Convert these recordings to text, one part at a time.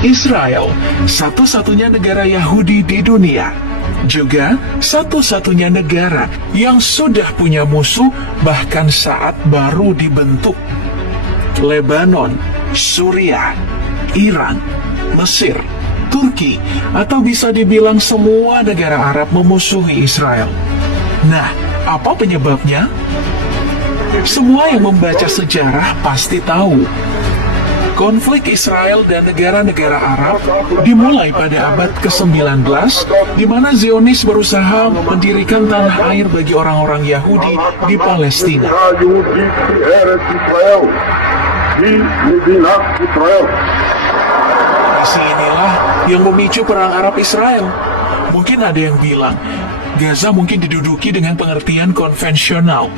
Israel, satu-satunya negara Yahudi di dunia. Juga satu-satunya negara yang sudah punya musuh bahkan saat baru dibentuk. Lebanon, Suriah, Iran, Mesir, Turki, atau bisa dibilang semua negara Arab memusuhi Israel. Nah, apa penyebabnya? Semua yang membaca sejarah pasti tahu. Konflik Israel dan negara-negara Arab dimulai pada abad ke-19, di mana Zionis berusaha mendirikan tanah air bagi orang-orang Yahudi di Palestina. Misi inilah yang memicu perang Arab-Israel. Mungkin ada yang bilang, Gaza mungkin diduduki dengan pengertian konvensional.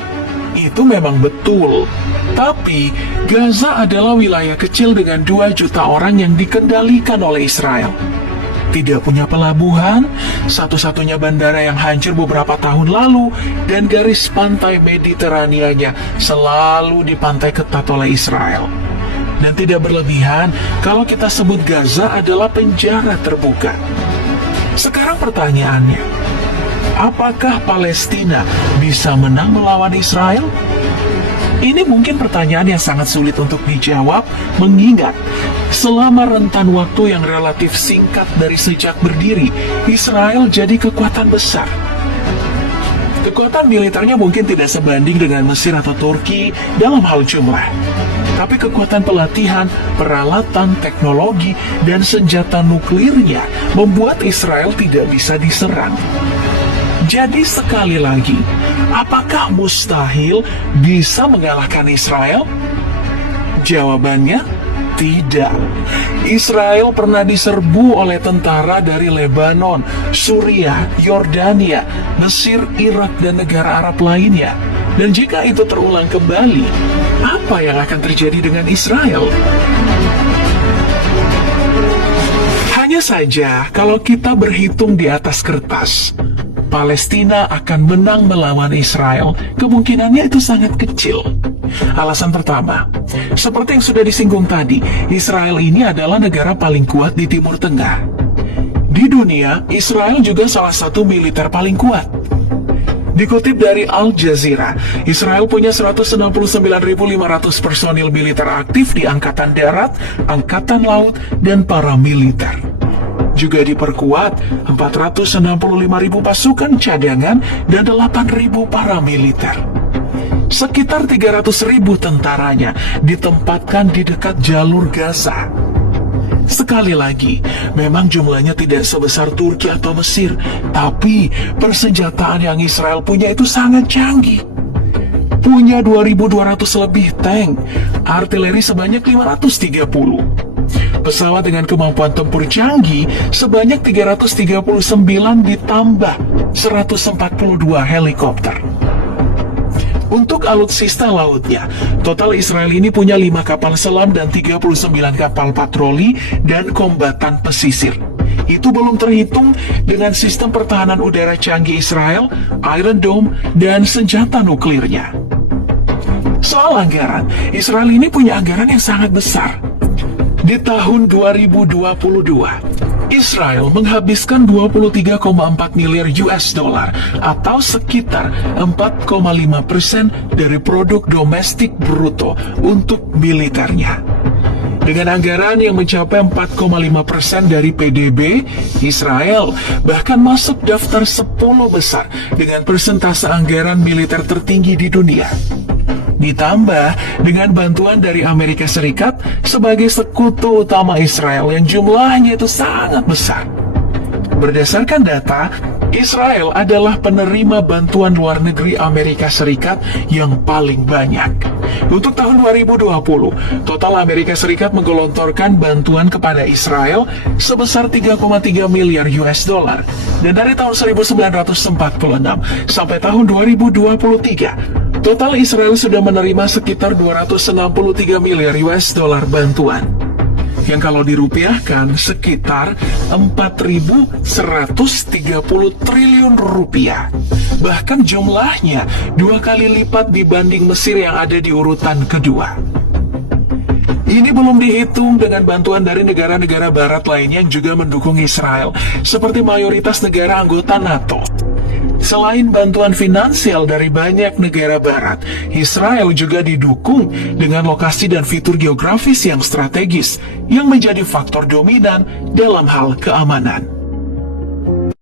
Itu memang betul. Tapi, Gaza adalah wilayah kecil dengan 2 juta orang yang dikendalikan oleh Israel. Tidak punya pelabuhan, satu-satunya bandara yang hancur beberapa tahun lalu, dan garis pantai Mediteranianya selalu dipantai ketat oleh Israel. Dan tidak berlebihan kalau kita sebut Gaza adalah penjara terbuka. Sekarang pertanyaannya, apakah Palestina bisa menang melawan Israel? Ini mungkin pertanyaan yang sangat sulit untuk dijawab, mengingat selama rentan waktu yang relatif singkat dari sejak berdiri, Israel jadi kekuatan besar. Kekuatan militernya mungkin tidak sebanding dengan Mesir atau Turki dalam hal jumlah. Tapi kekuatan pelatihan, peralatan, teknologi, dan senjata nuklirnya membuat Israel tidak bisa diserang. Jadi sekali lagi, apakah mustahil bisa mengalahkan Israel? Jawabannya, tidak. Israel pernah diserbu oleh tentara dari Lebanon, Suriah, Yordania, Mesir, Irak, dan negara Arab lainnya. Dan jika itu terulang kembali, apa yang akan terjadi dengan Israel? Hanya saja, kalau kita berhitung di atas kertas, Palestina akan menang melawan Israel, kemungkinannya itu sangat kecil. Alasan pertama, seperti yang sudah disinggung tadi, Israel ini adalah negara paling kuat di Timur Tengah. Di dunia, Israel juga salah satu militer paling kuat. Dikutip dari Al Jazeera, Israel punya 169.500 personil militer aktif di Angkatan Darat, Angkatan Laut, dan paramiliter. Juga diperkuat 465.000 pasukan cadangan dan 8.000 paramiliter. Sekitar 300.000 tentaranya ditempatkan di dekat jalur Gaza. Sekali lagi, memang jumlahnya tidak sebesar Turki atau Mesir, tapi persenjataan yang Israel punya itu sangat canggih. Punya 2.200 lebih tank, artileri sebanyak 530. Pesawat dengan kemampuan tempur canggih sebanyak 339 ditambah 142 helikopter. Untuk alutsista lautnya, total Israel ini punya 5 kapal selam dan 39 kapal patroli dan kombatan pesisir. Itu belum terhitung dengan sistem pertahanan udara canggih Israel, Iron Dome, dan senjata nuklirnya. Soal anggaran, Israel ini punya anggaran yang sangat besar. Di tahun 2022, Israel menghabiskan 23,4 miliar US dollar atau sekitar 4,5% dari produk domestik bruto untuk militernya. Dengan anggaran yang mencapai 4,5% dari PDB, Israel bahkan masuk daftar 10 besar dengan persentase anggaran militer tertinggi di dunia. Ditambah dengan bantuan dari Amerika Serikat sebagai sekutu utama Israel yang jumlahnya itu sangat besar. Berdasarkan data, Israel adalah penerima bantuan luar negeri Amerika Serikat yang paling banyak. Untuk tahun 2020, total Amerika Serikat menggelontorkan bantuan kepada Israel sebesar 3,3 miliar US dollar. Dan dari tahun 1946 sampai tahun 2023, total Israel sudah menerima sekitar 263 miliar US dollar bantuan. Yang kalau dirupiahkan sekitar 4.130 triliun rupiah. Bahkan jumlahnya 2 kali lipat dibanding Mesir yang ada di urutan kedua. Ini belum dihitung dengan bantuan dari negara-negara barat lainnya yang juga mendukung Israel, seperti mayoritas negara anggota NATO. Selain bantuan finansial dari banyak negara barat, Israel juga didukung dengan lokasi dan fitur geografis yang strategis, yang menjadi faktor dominan dalam hal keamanan.